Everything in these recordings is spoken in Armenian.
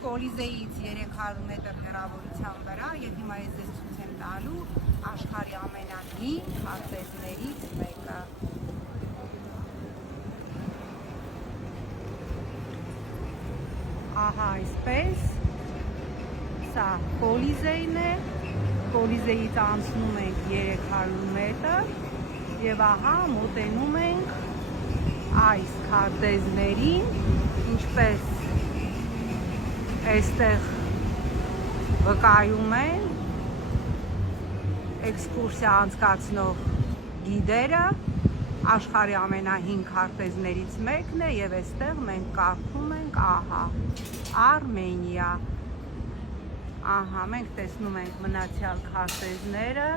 Կոլիզեից 300 մետր հեռավորության վրա եւ հիմա ես ձեզ ցույց եմ տալու աշխարհի ամենահին քարտեզներից մեկը։ Ահա այսպես, սա Կոլիզեին է, Կոլիզեից անցնում ենք 300 մետր եւ ահա մոտենում ենք այս քարտեզներին, ինչպես այստեղ վկայում են էքսկուրսիա անցկացնող գիդերը, աշխարհի ամենահին քարտեզներից մեկն է եւ այստեղ մենք կարդում ենք ահա Արմենիա։ Ահա մենք տեսնում ենք մնացյալ քարտեզները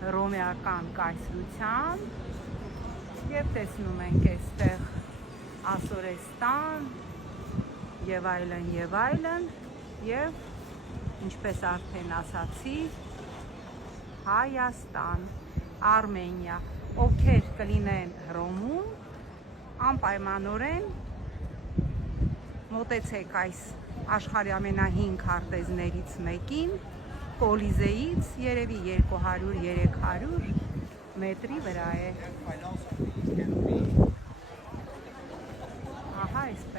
հռոմեական կայսրության եւ տեսնում ենք այստեղ Ասորեստան եւ այլն եւ ինչպես արդեն ասացի Հայաստան, Արմենիա, ովքեր կլինեն Հռոմում, անպայմանորեն մոտեցեք այս աշխարհի ամենահին քարտեզներից մեկին, Կոլիզեից երևի 200-300 մետրի վրա է։ Ահա այս